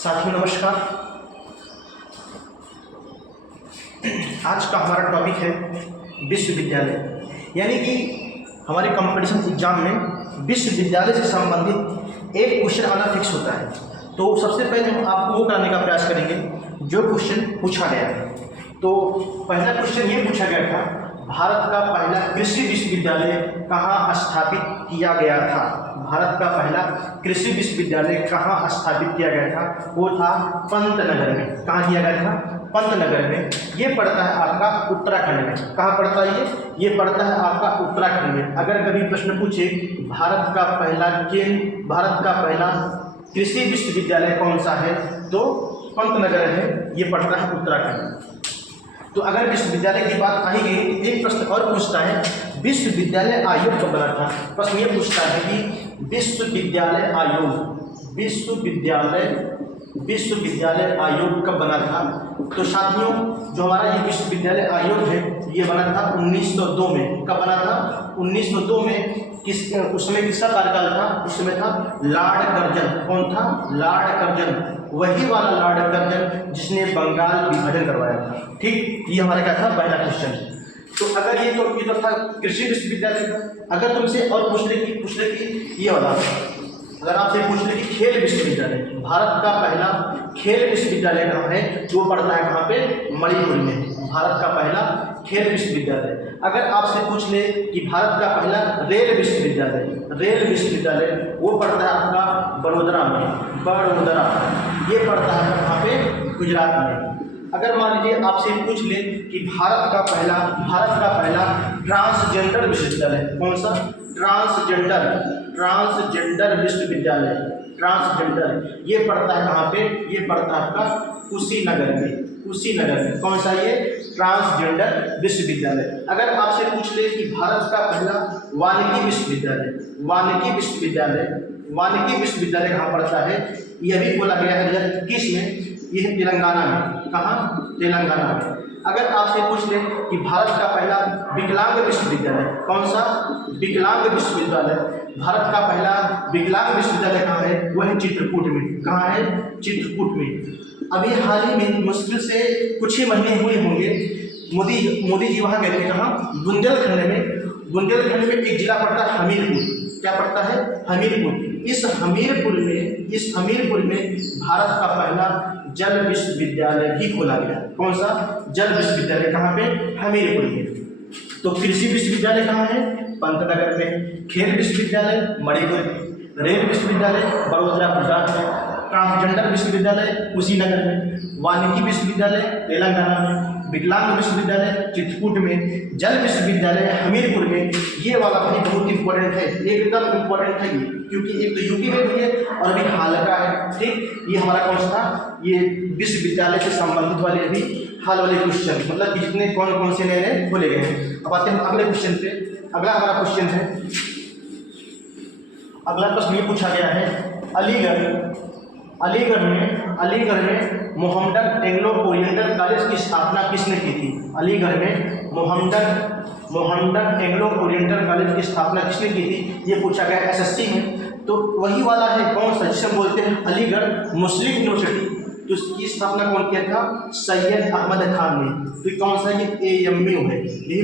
साथियों नमस्कार। आज का हमारा टॉपिक है विश्वविद्यालय, यानी कि हमारे कंपटीशन एग्जाम में विश्वविद्यालय से संबंधित एक क्वेश्चन आना फिक्स होता है। तो सबसे पहले हम आपको वो कराने का प्रयास करेंगे जो क्वेश्चन पूछा गया है। तो पहला क्वेश्चन ये पूछा गया था, भारत का पहला कृषि विश्वविद्यालय कहाँ स्थापित किया गया था। भारत का पहला कृषि विश्वविद्यालय कहाँ स्थापित किया गया था, वो था पंतनगर में। कहाँ किया गया था? पंतनगर में। ये पड़ता है आपका उत्तराखंड में। कहाँ पड़ता है ये पड़ता है आपका उत्तराखंड में। अगर कभी प्रश्न पूछे भारत का पहला कृषि विश्वविद्यालय कौन सा है, तो पंतनगर है, ये पड़ता है उत्तराखंड। तो अगर विश्वविद्यालय की बात आई गई, एक प्रश्न और पूछता है, विश्वविद्यालय आयोग कब बना था। प्रश्न ये पूछता है कि विश्वविद्यालय आयोग कब बना था। तो साथियों, जो हमारा ये विश्वविद्यालय आयोग है, ये बना था 1902 में। कब बना था? 1902 में। उसमें किसका कार्यकाल था? उसमें था लॉर्ड कर्जन। कौन था? Lord Curzon. वही वाला लॉर्ड कर्जन जिसने बंगाल विभाजन करवाया था। ठीक, ये हमारे क्या था? पहला क्वेश्चन। तो अगर ये तो था कृषि विश्वविद्यालय का। अगर तुमसे और पूछ ले कि ये वाला, अगर आपसे पूछ ले कि खेल विश्वविद्यालय, भारत का पहला खेल विश्वविद्यालय कहाँ है, जो पड़ता है कहाँ पे? मणिपुर में। भारत का पहला खेल विश्वविद्यालय। अगर आपसे पूछ ले कि भारत का पहला रेल विश्वविद्यालय, वो पड़ता है आपका बड़ोदरा में। बड़ोदरा ये पड़ता है कहाँ पे? गुजरात में। अगर मान लीजिए आपसे पूछ ले कि भारत का पहला ट्रांसजेंडर विश्वविद्यालय कौन सा? ट्रांसजेंडर विश्वविद्यालय। ट्रांसजेंडर ये पड़ता है कहाँ पे? ये पड़ता है आपका कुशीनगर में। कौन सा ये? ट्रांसजेंडर विश्वविद्यालय। अगर आपसे पूछ ले कि भारत का पहला वानिकी विश्वविद्यालय कहाँ पड़ता है, यह भी बोला गया है 2021 में, यह तेलंगाना में। कहाँ? तेलंगाना में। अगर आपसे पूछ ले कि भारत का पहला विकलांग विश्वविद्यालय कौन सा? विकलांग विश्वविद्यालय। भारत का पहला विकलांग विश्वविद्यालय कहाँ है? वह है चित्रकूट में। कहाँ है? चित्रकूट में। अभी हाल ही में, मुश्किल से कुछ ही महीने हुए होंगे, मोदी जी वहाँ गए थे। कहाँ? बुंदेलखंड में एक जिला पड़ता है हमीरपुर। क्या पड़ता है? हमीरपुर। इस हमीरपुर में भारत का पहला जल विश्वविद्यालय भी खोला गया। कौन सा? जल विश्वविद्यालय। कहाँ पे? हमीरपुर में। तो कृषि विश्वविद्यालय कहाँ है? पंतनगर में। खेल विश्वविद्यालय मणिपुर में। रेल विश्वविद्यालय बड़ोदरा गुजरात में। ट्रांसजेंडर विश्वविद्यालय कुशीनगर में। वानिकी विश्वविद्यालय तेलंगाना में। विकलांग विश्वविद्यालय चित्रकूट में। जल विश्वविद्यालय हमीरपुर में। ये वाला भाई बहुत इंपॉर्टेंट है, एकदम इंपॉर्टेंट है ये, क्योंकि एक तो यूपी में भी है और अभी हाल का है। ठीक, ये हमारा कौन सा? ये विश्वविद्यालय से संबंधित वाले अभी हाल वाले क्वेश्चन, मतलब कि जितने कौन से नए खोले गए हैं। अब आते हैं अगले क्वेश्चन पे। अगला हमारा क्वेश्चन है, अगला प्रश्न ये पूछा गया है, अलीगढ़ में मोहम्मदन एंग्लो ओरिएंटल कॉलेज की स्थापना किसने की थी? अलीगढ़ में मोहम्मदन एंग्लो ओरिएंटल कॉलेज की स्थापना किसने की थी? ये पूछा गया एसएससी में। तो वही वाला है कौन सा, जिसे बोलते हैं अलीगढ़ मुस्लिम यूनिवर्सिटी। तो इसकी स्थापना कौन किया था? सैयद अहमद खान ने। तो कौन सा? ये AMU है। ये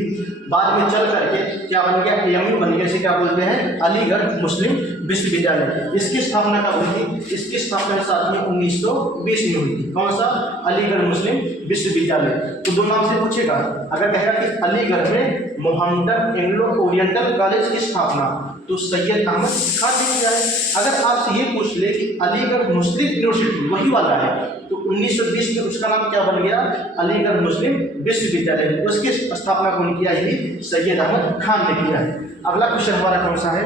बाद में चल करके क्या बन गया? AMU बन गया। इसे क्या बोलते हैं? अलीगढ़ मुस्लिम विश्वविद्यालय। इसकी स्थापना कब हुई थी? इसकी स्थापना साथ में 1920 में हुई थी। कौन सा? अलीगढ़ मुस्लिम विश्वविद्यालय। तो दो नाम से पूछेगा। अगर कहेगा कि अलीगढ़ में मोहम्मदन एंग्लो ओरिएंटल कॉलेज की स्थापना, तो सैयद अहमद खान ने किया है। अगर आपसे ये पूछ ले कि अलीगढ़ मुस्लिम यूनिवर्सिटी वही वाला है, तो 1920 में उसका नाम क्या बन गया? अलीगढ़ मुस्लिम विश्वविद्यालय। उसकी स्थापना कौन किया? यही सैयद अहमद खान ने किया है। अगला क्वेश्चन हमारा कौन सा है?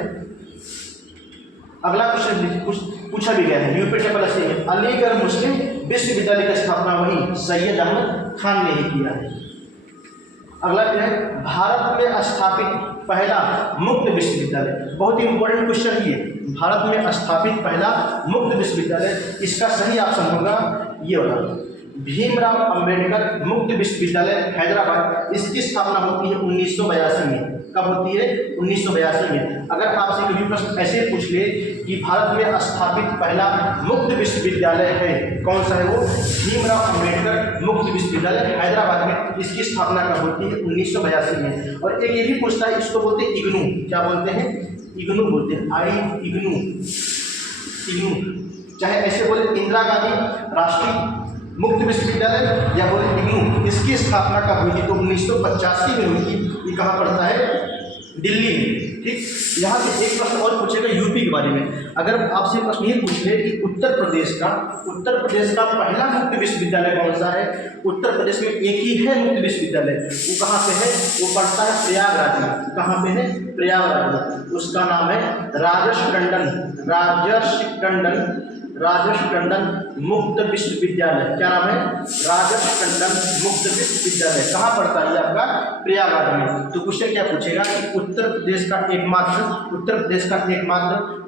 अगला क्वेश्चन पूछा भी गया है UPSSC में, अलीगढ़ मुस्लिम विश्वविद्यालय की स्थापना वही सैयद अहमद खान ने ही किया है। अगला क्या है? भारत में स्थापित पहला मुक्त विश्वविद्यालय। बहुत ही इंपॉर्टेंट क्वेश्चन ये, भारत में स्थापित पहला मुक्त विश्वविद्यालय। इसका सही ऑप्शन होगा ये वाला, भीमराव अंबेडकर मुक्त विश्वविद्यालय हैदराबाद। इसकी स्थापना होती है 1982 में। कब होती है? 1982 में। अगर आपसे कभी प्रश्न ऐसे पूछ ले कि भारत में स्थापित पहला मुक्त विश्वविद्यालय है, कौन सा है वो? भीमराव अम्बेडकर मुक्त विश्वविद्यालय हैदराबाद में। इसकी स्थापना कब होती है? 1982 में। और एक ये भी पूछता है, इसको बोलते हैं इग्नू। क्या बोलते हैं? इग्नू बोलते हैं, इग्नू। चाहे ऐसे बोले इंदिरा गांधी राष्ट्रीय मुक्त विश्वविद्यालय या बोले इग्नू। इसकी स्थापना कब हुई थी? तो 1985 में हुई थी। ये कहाँ पड़ता है? दिल्ली में। ठीक, यहाँ से एक प्रश्न और पूछेगा यूपी के बारे में। अगर आपसे प्रश्न ये पूछ ले कि उत्तर प्रदेश का पहला मुक्त विश्वविद्यालय कौन सा है? उत्तर प्रदेश में एक ही है मुक्त विश्वविद्यालय। वो कहाँ पे है? वो पड़ता है प्रयागराज में। कहाँ पे है? प्रयागराज में। उसका नाम है राजर्षि टंडन मुक्त विश्वविद्यालय। क्या नाम है? राजर्षि टंडन मुक्त विश्वविद्यालय। कहाँ पड़ता है? आपका प्रयागराज में। तो क्वेश्चन क्या पूछेगा कि उत्तर प्रदेश का एकमात्र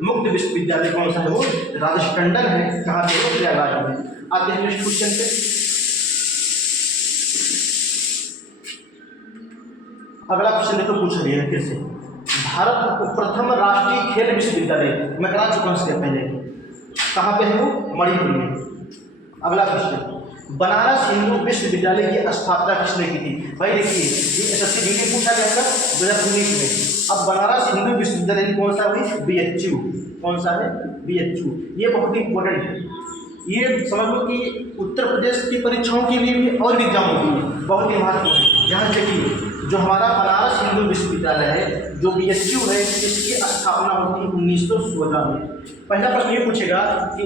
मुक्त विश्वविद्यालय कौन सा है? वो राजर्षि टंडन है। कहाँ पे? प्रयागराज में। आते हैं नेक्स्ट क्वेश्चन पे। अगला क्वेश्चन देखो पूछ रही है कैसे, भारत प्रथम राष्ट्रीय खेल विश्वविद्यालय मैं करा चुका हूँ इसके पहले, कहाँ पे है वो? मणिपुर में। अगला क्वेश्चन, बनारस हिंदू विश्वविद्यालय की स्थापना किसने की थी? भाई देखिए, ये एसएससी जीके पूछा गया था 2019 में। अब बनारस हिंदू विश्वविद्यालय कौन सा हुई? BHU। कौन सा है? BHU। ये बहुत ही इंपॉर्टेंट है। ये समझ लो कि उत्तर प्रदेश की परीक्षाओं के लिए भी और भी एग्जाम होती है, बहुत ही महत्वपूर्ण है। यहाँ देखिए, जो हमारा बनारस हिंदू विश्वविद्यालय है, जो BHU है, इसकी स्थापना होती है 1916 में। पहला प्रश्न ये पूछेगा कि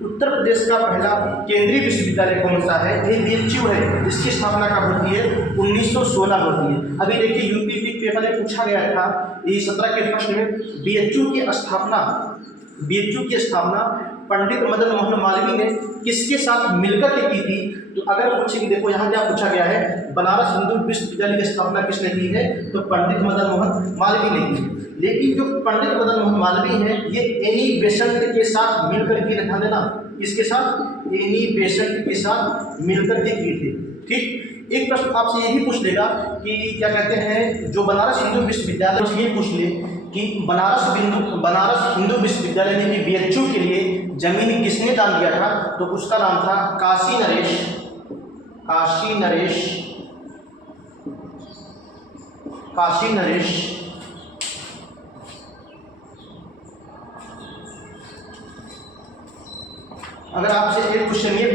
उत्तर प्रदेश का पहला केंद्रीय विश्वविद्यालय कौन सा है? ये BHU है। इसकी स्थापना कब होती है? 1916 में होती है। अभी देखिए यूपी पेपर में पूछा गया था, ये 17 के प्रश्न में BHU की स्थापना पंडित मदन मोहन मालवीय ने किसके साथ मिलकर के की थी? तो अगर पूछेंगे, देखो यहाँ क्या पूछा गया है, बनारस हिंदू विश्वविद्यालय की स्थापना किसने की है? तो पंडित मदन मोहन मालवीय ने की। लेकिन जो पंडित मदन मोहन मालवीय है, ये एनी बेसेंट के साथ मिलकर के, ध्यान देना, इसके साथ एनी बेसेंट के साथ मिलकर के किए थे। ठीक, एक प्रश्न आपसे यही पूछ लेगा कि क्या कहते हैं, जो बनारस हिंदू विश्वविद्यालय से ये पूछ ले कि बनारस हिंदू विश्वविद्यालय ने भी BHU के लिए जमीन किसने दान दिया था? तो उसका नाम था काशी नरेश। अगर आपसे एक क्वेश्चन ये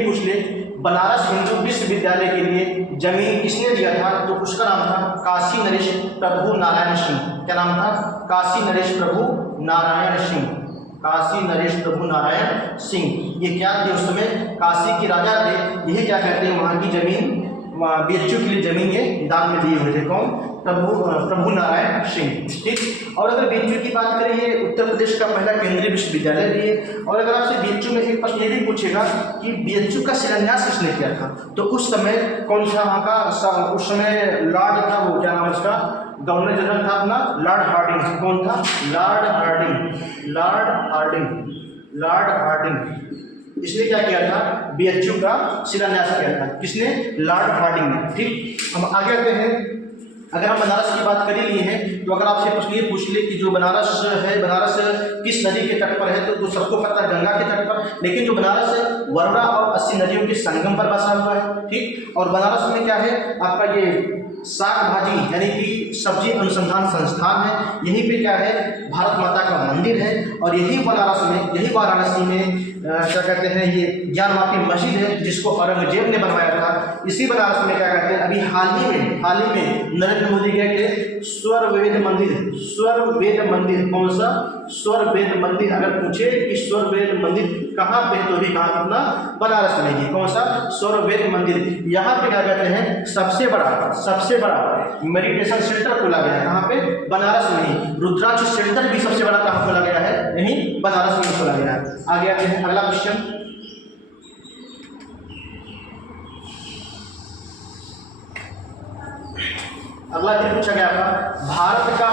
पूछ ले, बनारस हिंदू विश्वविद्यालय के लिए जमीन किसने दिया था? तो उसका नाम था काशी नरेश प्रभु नारायण सिंह। क्या नाम था? काशी नरेश प्रभु नारायण सिंह। ये क्या थे? उस समय काशी के राजा थे। यही क्या कहते हैं, वहाँ की जमीन, BHU के लिए जमीन ये दान में दिए हुए थे। कौन? प्रभु नारायण सिंह। ठीक, और अगर BHU की बात करें, ये उत्तर प्रदेश का पहला केंद्रीय विश्वविद्यालय भी है। और अगर आपसे BHU में एक प्रश्न ये भी पूछेगा कि BHU का शिलान्यास किसने किया था? तो उस समय कौन था वहाँ का? उस समय लॉर्ड था, वो क्या नाम उसका, गवर्नर जनरल था अपना, लॉर्ड हार्डिंग। कौन था? Lord Hardinge. इसने क्या किया था? BHU का शिलान्यास किया था। किसने? लॉर्ड हार्डिंग ने। ठीक, हम आगे आते हैं। अगर हम बनारस की बात कर ही लिए हैं, तो अगर आपसे प्रश्न ये पूछ ले कि जो बनारस है, बनारस किस नदी के तट पर है? तो सबको पता है गंगा के तट पर। लेकिन जो बनारस है, वरुणा और 80 नदियों के संगम पर बसा हुआ है। ठीक, और बनारस में क्या है आपका, ये साग भाजी यानी कि सब्जी अनुसंधान संस्थान है। यहीं पे क्या है, भारत माता का मंदिर है। और यही वाराणसी में क्या कहते हैं, ये ज्ञानवापी मस्जिद है, जिसको औरंगजेब ने बनवाया था। इसी बनारस में क्या कहते हैं, अभी हाल ही में नरेंद्र मोदी गए थे स्वर वेद मंदिर। कौन सा? स्वर वेद मंदिर। अगर पूछे कि स्वर वेद मंदिर कहाँ पे, तो भी कहाँ अपना बनारस में ही। कौन सा? स्वर वेद मंदिर। यहाँ पे क्या कहते हैं, सबसे बड़ा मेडिटेशन सेंटर खोला गया है। कहाँ पे? बनारस में ही। रुद्राक्ष सेंटर भी सबसे बड़ा कहाँ खोला गया है? यहीं बनारस में खोला गया है। आगे आते हैं, अगला क्वेश्चन। अगला जो पूछा गया था, भारत का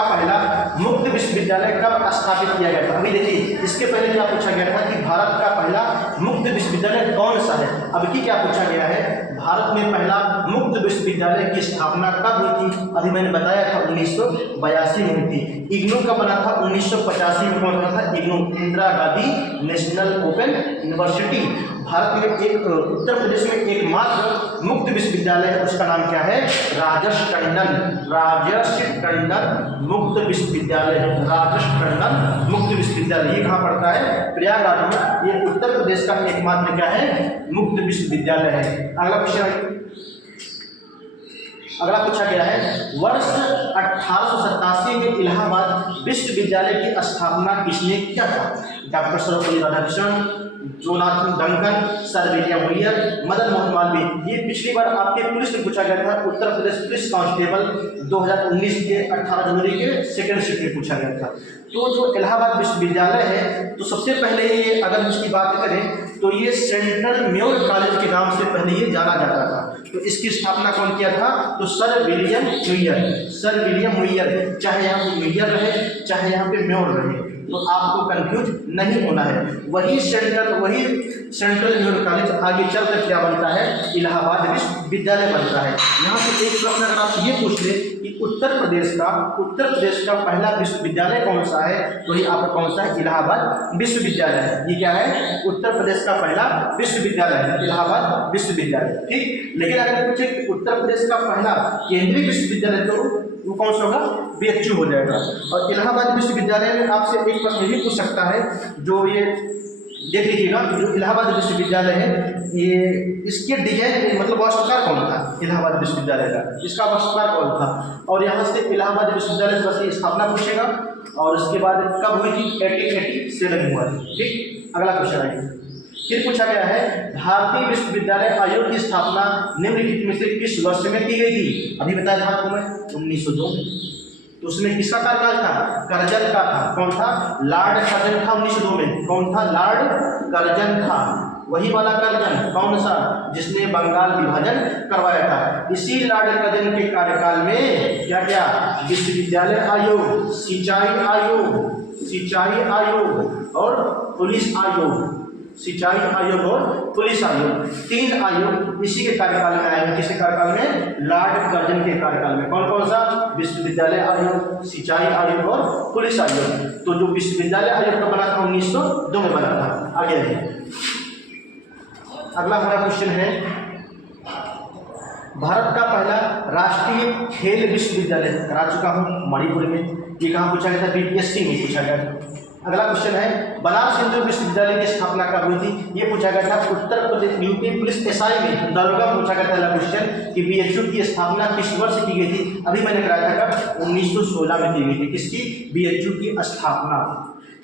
पहला मुक्त विश्वविद्यालय कब स्थापित किया गया था? अभी देखिए, इसके पहले क्या पूछा गया था कि भारत का पहला मुक्त विश्वविद्यालय विश्वविद्यालय कौन सा है? अब की क्या पूछा गया है, भारत में पहला मुक्त विश्वविद्यालय की स्थापना कब हुई थी? अभी मैंने बताया था 1982 में हुई थी। इग्नू का बना था 1985 में, कौन बना था? IGNOU, Indira Gandhi national open university. Bharat में एक उत्तर प्रदेश में एकमात्र मुक्त विश्वविद्यालय है, उसका नाम क्या है? राजर्षि टंडन मुक्त विश्वविद्यालय। राजर्षि टंडन मुक्त विश्वविद्यालय, ये कहाँ पड़ता है? प्रयागराज में। ये उत्तर प्रदेश का एकमात्र क्या है? मुक्त विश्वविद्यालय है। अगला क्वेश्चन, अगला पूछा गया है, वर्ष 1887 में इलाहाबाद विश्वविद्यालय की स्थापना किसने किया था? Doctor Sarvepalli Radhakrishnan, Jonathan Duncan, sir William हुइयर, मदन मोहन मालवीय। ये पिछली बार आपके पुलिस में पूछा गया था, उत्तर प्रदेश पुलिस कांस्टेबल 2019 के 18 जनवरी के सेकंड शिफ्ट में पूछा गया था। तो जो इलाहाबाद विश्वविद्यालय है, तो सबसे पहले ये अगर इसकी बात करें तो ये सेंट्रल म्योर कॉलेज के नाम से पहले ये जाना जाता था। तो इसकी स्थापना कौन किया था? तो सर विलियम हुइयर। सर विलियम हुइयर, चाहे यहाँ पे हुइयर रहे चाहे यहाँ पे म्योर रहे, तो आपको कंफ्यूज नहीं होना है। वही सेंट्रल म्योर कॉलेज आगे चलकर क्या बनता है? इलाहाबाद विश्वविद्यालय बनता है। यहाँ से एक प्रश्न अगर आप ये पूछ ले कि उत्तर प्रदेश का पहला विश्वविद्यालय कौन सा है, तो ये आपका कौन सा है? इलाहाबाद विश्वविद्यालय है। ये क्या है? उत्तर प्रदेश का पहला विश्वविद्यालय है, इलाहाबाद विश्वविद्यालय। ठीक, लेकिन अगर पूछे कि उत्तर प्रदेश का पहला केंद्रीय विश्वविद्यालय, तो वो कौन सा होगा? बीएचयू हो जाएगा। और इलाहाबाद विश्वविद्यालय में आपसे एक प्रश्न ये पूछ सकता है, जो ये देख लीजिएगा, जो इलाहाबाद विश्वविद्यालय है, ये इसके डिजाइन मतलब वास्तुकार कौन था? इलाहाबाद विश्वविद्यालय का इसका वास्तुकार कौन था? और यहाँ से इलाहाबाद विश्वविद्यालय की स्थापना पूछेगा, और उसके बाद कब हुई थी? 1887 में हुआ। ठीक, अगला क्वेश्चन है, फिर पूछा गया है, भारतीय विश्वविद्यालय आयोग की स्थापना निम्नलिखित में से किस वर्ष में की गई थी? अभी बताया था आपको मैं, 1902 में। तो उसमें किसका कार्यकाल था? कर्जन का था। कौन था? लॉर्ड कर्जन था 1902 में। कौन था? लॉर्ड कर्जन था, वही वाला कर्जन। कौन सा? जिसने बंगाल विभाजन करवाया था। इसी लॉर्ड कर्जन के कार्यकाल में क्या क्या? विश्वविद्यालय आयोग, सिंचाई आयोग और पुलिस आयोग। सिंचाई आयोग और पुलिस आयोग, 3 आयोग इसी के कार्यकाल में आए हैं। किसके कार्यकाल में? लॉर्ड कर्जन के कार्यकाल में। कौन कौन सा? विश्वविद्यालय आयोग, सिंचाई आयोग और पुलिस आयोग। तो जो विश्वविद्यालय आयोग का बना था 1902 में बना था। आगे है, अगला हमारा क्वेश्चन है, भारत का पहला राष्ट्रीय खेल विश्वविद्यालय करा चुका हूँ मणिपुर में। ये कहाँ पूछा गया था? बीपीएससी में पूछा गया था। अगला क्वेश्चन है, बनारस हिंदू विश्वविद्यालय की स्थापना कब हुई थी? ये पूछा गया था Uttar Pradesh UP police SI में। दरोगा पूछा गया था क्वेश्चन कि बीएचयू की स्थापना किस वर्ष की गई थी? अभी मैंने कराया था कब? 1916 में की गई थी। किसकी? बीएचयू की स्थापना।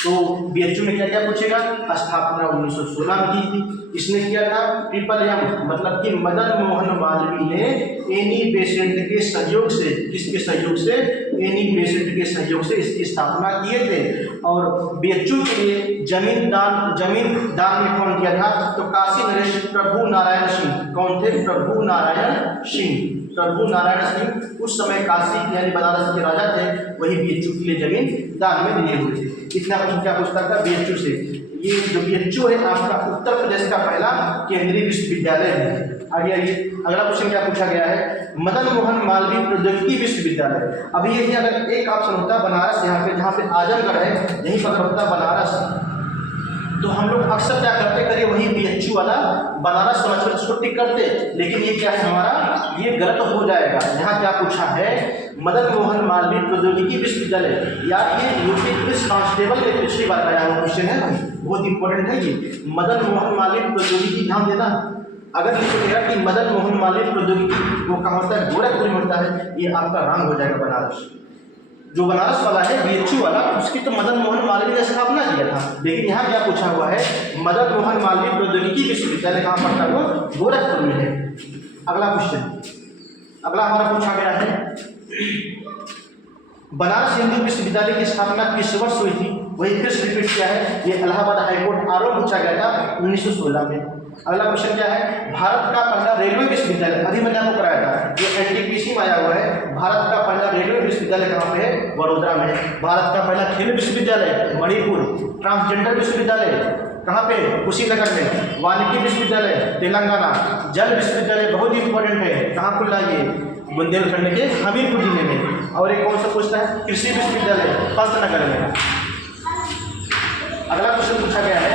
तो बीएचयू में क्या क्या पूछेगा? स्थापना 1916 में की थी। इसने किया था ट्रिपल एम, मतलब कि मदन मोहन मालवीय ने एनी बेसेंट के सहयोग से, किसके सहयोग से? एनी बेसेंट के सहयोग से इसकी स्थापना किए थे। और बीएचयू के लिए जमीन दान में कौन किया था? तो काशी नरेश प्रभु नारायण सिंह। कौन थे? प्रभु नारायण सिंह उस समय काशी यानी बनारस के राजा थे, वही बीएचयू के लिए जमीन दान में दिए हुए थे। इतना क्वेश्चन क्या पूछता था बीएचयू से? ये जो बीएचयू है आपका उत्तर प्रदेश का पहला केंद्रीय विश्वविद्यालय है। आगे आइए, अगला क्वेश्चन क्या पूछा गया है? मदन मोहन मालवीय प्रौद्योगिकी विश्वविद्यालय। अभी यही अगर एक ऑप्शन होता बनारस, यहाँ पे जहाँ पे आजमगढ़ है यहीं पर होता बनारस, तो हम लोग अक्सर क्या करते, करिए वही बीएचयू वाला बनारस समझकर इसको टिक करते। लेकिन ये क्या है हमारा? ये गलत हो जाएगा। यहाँ क्या पूछा है? मदन मोहन मालवीय प्रौद्योगिकी विश्वविद्यालय, या ये यूपी पुलिस कांस्टेबल में पिछली बार आया हुआ क्वेश्चन है, बहुत इंपॉर्टेंट है ये। मदन मोहन मालवीय प्रौद्योगिकी, ध्यान देना, अगर लिखेगा कि मदन मोहन मालवीय प्रौद्योगिकी, वो कहाँ होता है? गोरखपुर में होता है। ये आपका रंग हो जाएगा बनारस। जो बनारस वाला है बीएचयू वाला, उसकी तो मदन मोहन मालवीय ने स्थापना किया था। लेकिन यहाँ क्या पूछा हुआ है? मदन मोहन मालवीय प्रौद्योगिकी विश्वविद्यालय कहाँ पड़ता है? वो गोरखपुर में है। अगला क्वेश्चन, अगला हमारा पूछा गया है, बनारस हिंदू विश्वविद्यालय की स्थापना किस वर्ष हुई थी? वही फिर से रिपीट किया है। ये इलाहाबाद हाईकोर्ट आरओ पूछा गया था 1916 में। अगला क्वेश्चन क्या है, भारत का पहला रेलवे विश्वविद्यालय, अभी मैंने आपको कराया था, ये एनटीपीसी में आया हुआ है। भारत का पहला रेलवे विश्वविद्यालय कहाँ पे है, वडोदरा में। भारत का पहला खेल विश्वविद्यालय मणिपुर। ट्रांसजेंडर विश्वविद्यालय कहाँ पे, कुशीनगर में। वानिकी विश्वविद्यालय तेलंगाना। जल विश्वविद्यालय बहुत ही इंपॉर्टेंट है, कहाँ खुला ये, बुंदेलखंड के हमीरपुर जिले में। और एक कौन सा पूछता है, कृषि विश्वविद्यालय पंतनगर में। अगला क्वेश्चन पूछा गया है,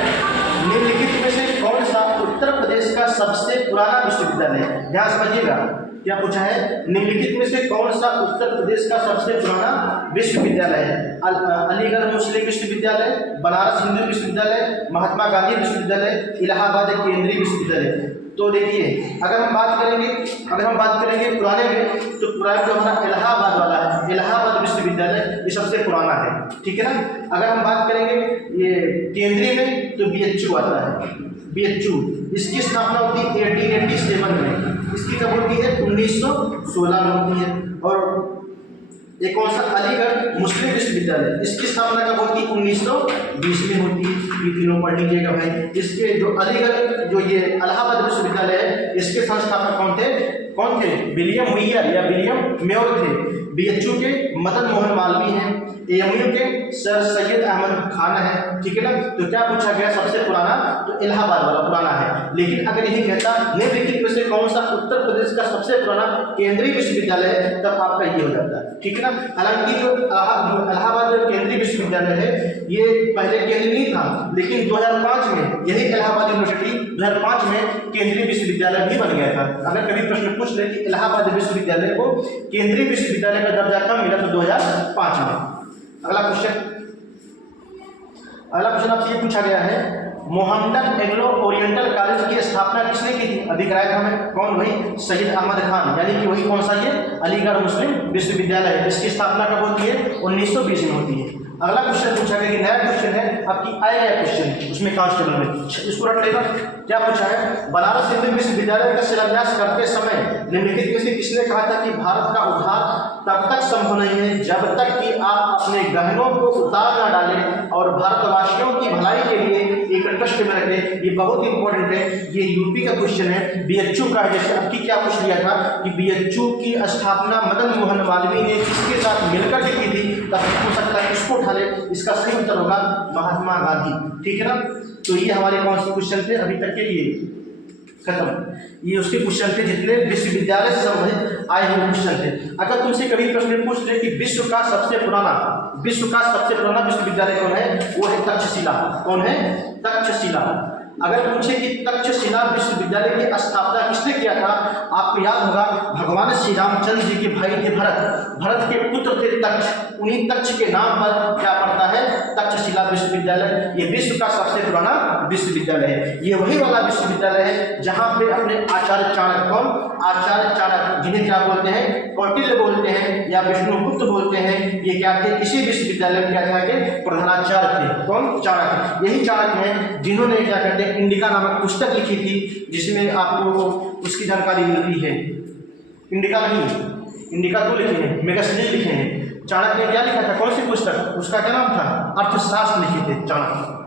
निम्नलिखित में से कौन सा उत्तर प्रदेश का सबसे पुराना विश्वविद्यालय है। ध्यान समझिएगा, क्या पूछा है, निम्नलिखित में से कौन सा उत्तर प्रदेश का सबसे पुराना विश्वविद्यालय है। अलीगढ़ मुस्लिम विश्वविद्यालय, बनारस हिंदू विश्वविद्यालय, महात्मा गांधी विश्वविद्यालय, इलाहाबाद केंद्रीय विश्वविद्यालय। तो देखिए, अगर हम बात करेंगे पुराने में, तो पुराने जो हमारा इलाहाबाद वाला है, इलाहाबाद विश्वविद्यालय ये सबसे पुराना है, ठीक है ना। अगर हम बात करेंगे ये केंद्रीय में, तो बीएचयू आता है, बीएचयू। इसकी स्थापना होती है 1887 में। इसकी कब होती है, 1916 में होती है। और एक कौन सा, अलीगढ़ मुस्लिम विश्वविद्यालय, इसकी स्थापना कब होती है, 1920 में होती है। ये तीनों पढ़ लीजिएगा भाई। इसके जो अलीगढ़ जो ये इलाहाबाद विश्वविद्यालय है, इसके संस्थापक कौन थे, विलियम मुइयर या विलियम मेयर थे। बीएचयू के मदन मोहन मालवीय हैं। एएमयू के सर सैयद अहमद खान है, ठीक है ना। तो क्या पूछा गया, सबसे पुराना, तो इलाहाबाद वाला पुराना है। लेकिन अगर यही कहता निम्नलिखित में से कौन सा उत्तर प्रदेश का सबसे पुराना केंद्रीय विश्वविद्यालय है, तब आपका ये हो जाता है, ठीक है ना। हालांकि जो इलाहाबाद केंद्रीय विश्वविद्यालय है, ये पहले केंद्रीय नहीं था, लेकिन 2005 में यही इलाहाबाद यूनिवर्सिटी 2005 में केंद्रीय विश्वविद्यालय भी बन गया था। अगर कभी प्रश्न पूछ ले कि इलाहाबाद विश्वविद्यालय को केंद्रीय विश्वविद्यालय का दर्जा कब मिला, तो 2005 में। अगला क्वेश्चन आपसे ये पूछा गया है, मोहम्मदन एंग्लो ओरिएंटल कॉलेज की स्थापना किसने की थी। अभी कराया था हमें, कौन, वही सैयद अहमद खान, यानी कि वही कौन सा, ये अलीगढ़ मुस्लिम विश्वविद्यालय है। इसकी स्थापना कब होती है, 1920 में होती है। अगला क्वेश्चन पूछा गया कि नया क्वेश्चन है, आपकी आया गया क्वेश्चन उसमें कांस्टेबल में, इसको रख लेगा। क्या पूछा है, बनारस हिंदू विश्वविद्यालय का शिलान्यास करते समय निम्नलिखित में से किसने कहा था कि भारत का उद्धार तब तक संभव नहीं है जब तक कि आप अपने गहनों को उतार न डालें और भारतवासियों की भलाई के लिए एक ट्रस्ट में रखें। ये बहुत इंपॉर्टेंट है, ये यूपी का क्वेश्चन है, बीएचयू का है। जैसे आपकी क्या पूछ लिया था कि बीएचयू की स्थापना मदन मोहन मालवीय ने किसके साथ मिलकर के की थी, तब हो सकता है इसको उठा ले। इसका सही उत्तर होगा महात्मा गांधी, ठीक है ना। तो ये हमारे कौन से क्वेश्चन थे अभी तक के, ये खत्म। ये उसके क्वेश्चन थे जितने विश्वविद्यालय से संबंधित आए हुए क्वेश्चन थे। अगर तुमसे कभी प्रश्न पूछ ले कि विश्व का सबसे पुराना विश्वविद्यालय कौन है, वो है तक्षशिला। कौन है, तक्षशिला। अगर पूछे कि तक्षशिला विश्वविद्यालय की स्थापना किसने किया था, आपको याद होगा भगवान श्री रामचंद्र जी के भाई थे भरत के पुत्र थे तक्ष। उन्हीं तक्ष के नाम पर क्या पड़ता है, तक्षशिला विश्वविद्यालय। ये विश्व का सबसे पुराना विश्वविद्यालय है। ये वही वाला विश्वविद्यालय है जहाँ पे अपने आचार्य चाणक्य, कौन, आचार्य चाणक्य, जिन्हें क्या बोलते हैं, कौटिल्य बोलते हैं या विष्णुगुप्त बोलते हैं। ये क्या थे, इसी विश्वविद्यालय में क्या था कि प्रधानाचार्य थे। कौन, चाणक्य। यही चाणक्य हैं जिन्होंने क्या कहते हैं, इंडिका नामक पुस्तक लिखी थी, जिसमें आपको उसकी जानकारी मिलती है। इंडिका नहीं, इंडिका तो लिखे हैं, मेगास्थनीज लिखे हैं। चाणक्य ने क्या लिखा था, कौन सी पुस्तक, उसका क्या नाम था, अर्थशास्त्र लिखे थे चाणक्य।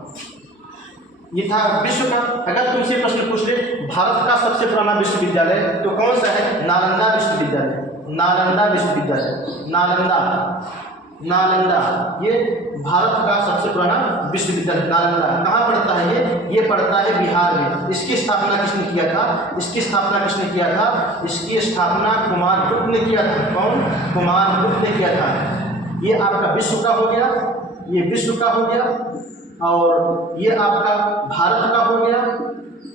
ये था विश्व का। अगर तुमसे प्रश्न पूछ ले भारत का सबसे पुराना विश्वविद्यालय, तो कौन सा है, नालंदा विश्वविद्यालय। नालंदा विश्वविद्यालय, नालंदा ये भारत का सबसे पुराना विश्वविद्यालय। नालंदा कहाँ पड़ता है, ये पड़ता है बिहार में। इसकी स्थापना किसने किया था, इसकी स्थापना कुमारगुप्त ने किया था। कौन, कुमारगुप्त ने किया था। ये आपका विश्व का हो गया, ये विश्व का हो गया, और ये आपका भारत का हो गया।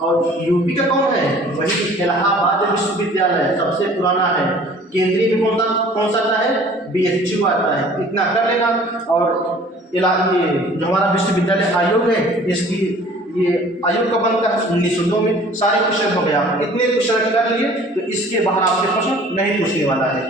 और यूपी का कौन है, वही इलाहाबाद विश्वविद्यालय सबसे पुराना है। केंद्रीय में कौन सा आता है, बीएचयू आता है। इतना कर लेना। और ये जो हमारा विश्वविद्यालय आयोग है, इसकी ये आयोग का बनता है 1902 में। सारे क्वेश्चन हो गया, इतने क्वेश्चन कर लिए, तो इसके बाहर आपसे प्रश्न नहीं पूछने वाला है।